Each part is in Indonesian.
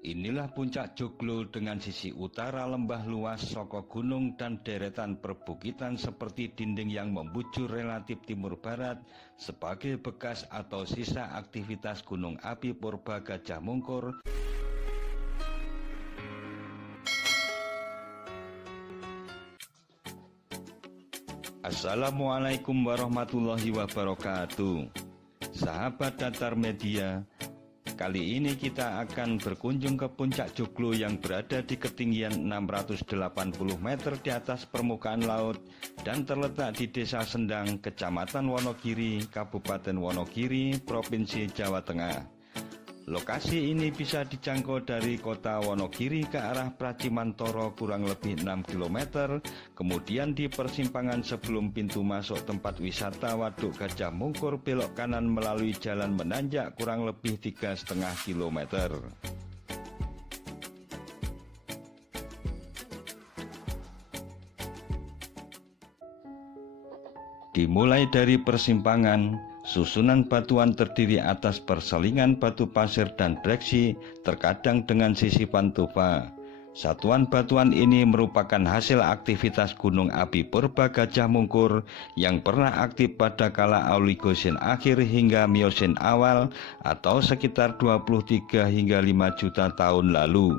Inilah puncak Joglo dengan sisi utara lembah luas saka gunung dan deretan perbukitan seperti dinding yang membujur relatif timur barat sebagai bekas atau sisa aktivitas gunung api purba Gajah Mungkur. Assalamualaikum warahmatullahi wabarakatuh. Sahabat Datar Media, kali ini kita akan berkunjung ke puncak Joglo yang berada di ketinggian 680 meter di atas permukaan laut dan terletak di Desa Sendang, Kecamatan Wonogiri, Kabupaten Wonogiri, Provinsi Jawa Tengah. Lokasi ini bisa dijangkau dari kota Wonogiri ke arah Pracimantoro kurang lebih 6 km, kemudian di persimpangan sebelum pintu masuk tempat wisata Waduk Gajah Mungkur belok kanan melalui jalan menanjak kurang lebih 3,5 km. Dimulai dari persimpangan, susunan batuan terdiri atas perselingan batu pasir dan breksi, terkadang dengan sisipan tufa. Satuan batuan ini merupakan hasil aktivitas gunung api purba Gajah Mungkur yang pernah aktif pada kala Oligosen akhir hingga Miosen awal atau sekitar 23 hingga 5 juta tahun lalu.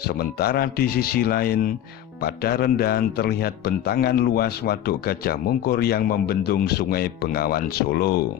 Sementara di sisi lain, pada rendahan terlihat bentangan luas Waduk Gajah Mungkur yang membendung Sungai Bengawan Solo.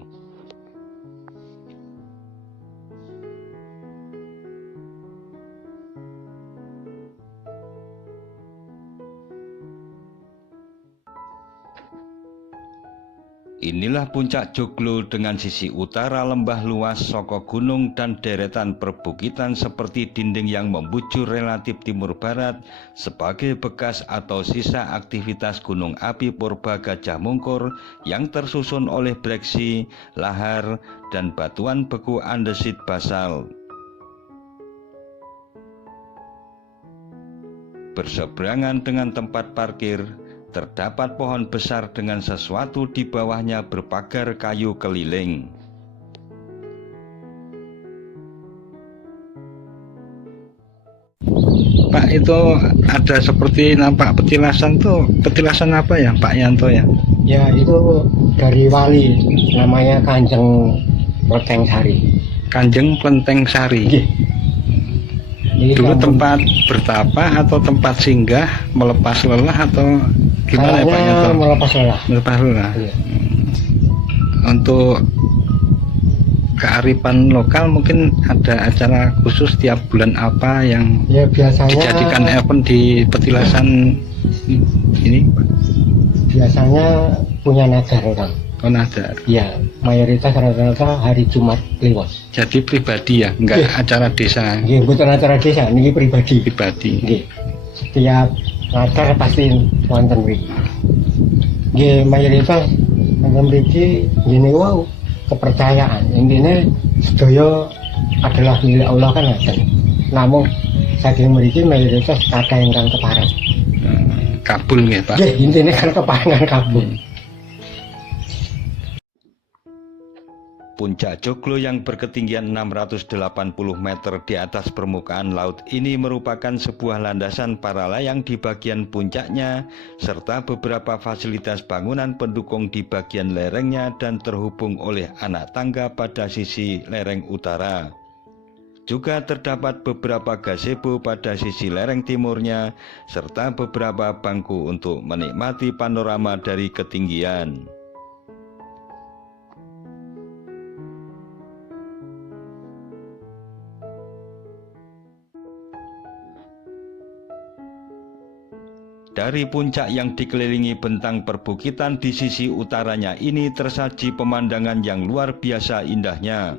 Inilah puncak Joglo dengan sisi utara lembah luas saka gunung dan deretan perbukitan seperti dinding yang membujur relatif timur barat sebagai bekas atau sisa aktivitas gunung api purba Gajah Mungkur yang tersusun oleh breksi, lahar, dan batuan beku andesit basal. Berseberangan dengan tempat parkir, terdapat pohon besar dengan sesuatu di bawahnya berpagar kayu keliling. Pak, itu ada seperti nampak petilasan tuh. Petilasan apa ya Pak Yanto ya? Ya, itu dari wali, namanya Kanjeng Klenteng Sari. Kanjeng Klenteng Sari. Jadi Dulu tempat bertapa atau tempat singgah, melepas lelah atau gimana ya Pak Yanto? Melepas lelah. Melepas lelah. Iya. Untuk kearifan lokal mungkin ada acara khusus tiap bulan apa yang Ya, biasanya dijadikan event di petilasan ini Pak? Biasanya punya nadar orang. Oh, nadar. Ya, mayoritas rata-rata hari Jumat Kliwon. Jadi pribadi ya, enggak acara desa. Nggih, mboten acara desa, niki pribadi. Pribadi. Nggih. Setiap nadar pasti wonten mriki. Nggih, mayoritas wonten mriki ngene wau kepercayaan. Intine sedaya adalah milik Allah kan ngoten. Namun saking mriki mayoritas kathah ingkang kepareng. Kabul nggih Pak. Nggih, intine kan keparengan kabul. Puncak Joglo yang berketinggian 680 meter di atas permukaan laut ini merupakan sebuah landasan para layang di bagian puncaknya serta beberapa fasilitas bangunan pendukung di bagian lerengnya dan terhubung oleh anak tangga pada sisi lereng utara. Juga terdapat beberapa gazebo pada sisi lereng timurnya serta beberapa bangku untuk menikmati panorama dari ketinggian. Dari puncak yang dikelilingi bentang perbukitan di sisi utaranya ini tersaji pemandangan yang luar biasa indahnya.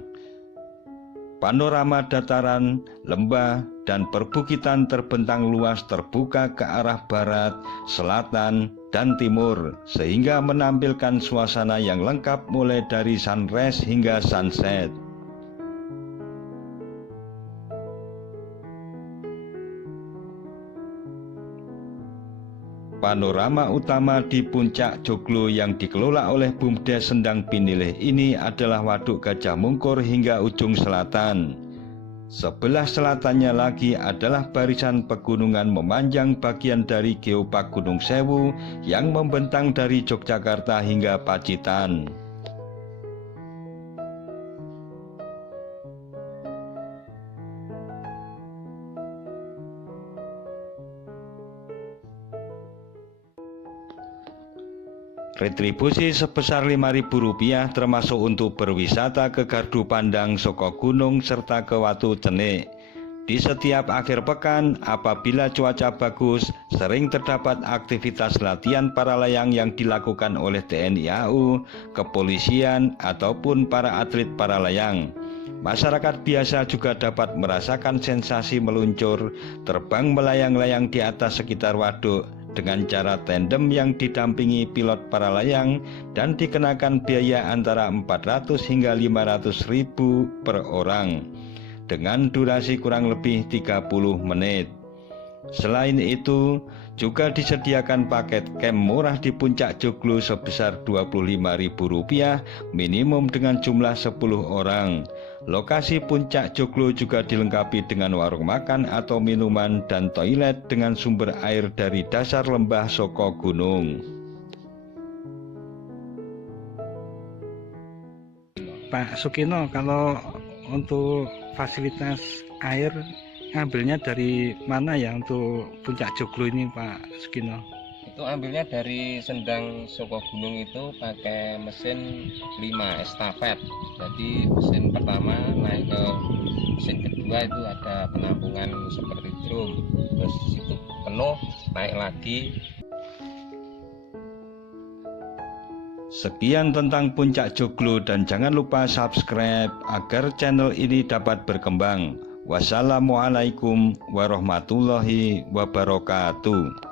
Panorama dataran, lembah, dan perbukitan terbentang luas terbuka ke arah barat, selatan, dan timur, sehingga menampilkan suasana yang lengkap mulai dari sunrise hingga sunset. Panorama utama di puncak Joglo yang dikelola oleh Bumdes Sendang Pinilih ini adalah Waduk Gajah Mungkur hingga ujung selatan. Sebelah selatannya lagi adalah barisan pegunungan memanjang bagian dari Geopark Gunung Sewu yang membentang dari Yogyakarta hingga Pacitan. Retribusi sebesar Rp5.000 termasuk untuk berwisata ke Gardu Pandang, Soko Gunung, serta ke Watu Cenik. Di setiap akhir pekan, apabila cuaca bagus, sering terdapat aktivitas latihan para layang yang dilakukan oleh TNI AU, kepolisian, ataupun para atlet para layang. Masyarakat biasa juga dapat merasakan sensasi meluncur, terbang melayang-layang di atas sekitar waduk, dengan cara tandem yang didampingi pilot para layang dan dikenakan biaya antara 400 hingga 500 ribu per orang dengan durasi kurang lebih 30 menit. Selain itu, juga disediakan paket camp murah di Puncak Joglo sebesar Rp25.000 minimum dengan jumlah 10 orang. Lokasi Puncak Joglo juga dilengkapi dengan warung makan atau minuman dan toilet dengan sumber air dari dasar lembah Soko Gunung. Pak Sukino, kalau untuk fasilitas air ngambilnya dari mana ya untuk Puncak Joglo ini, Pak Sukino? Itu ambilnya dari Sendang Soko Gunung itu pakai mesin 5 estafet. Jadi mesin pertama naik ke mesin kedua itu ada penampungan seperti drum, terus itu penuh naik lagi. Sekian tentang Puncak Joglo dan jangan lupa subscribe agar channel ini dapat berkembang. Wassalamualaikum warahmatullahi wabarakatuh.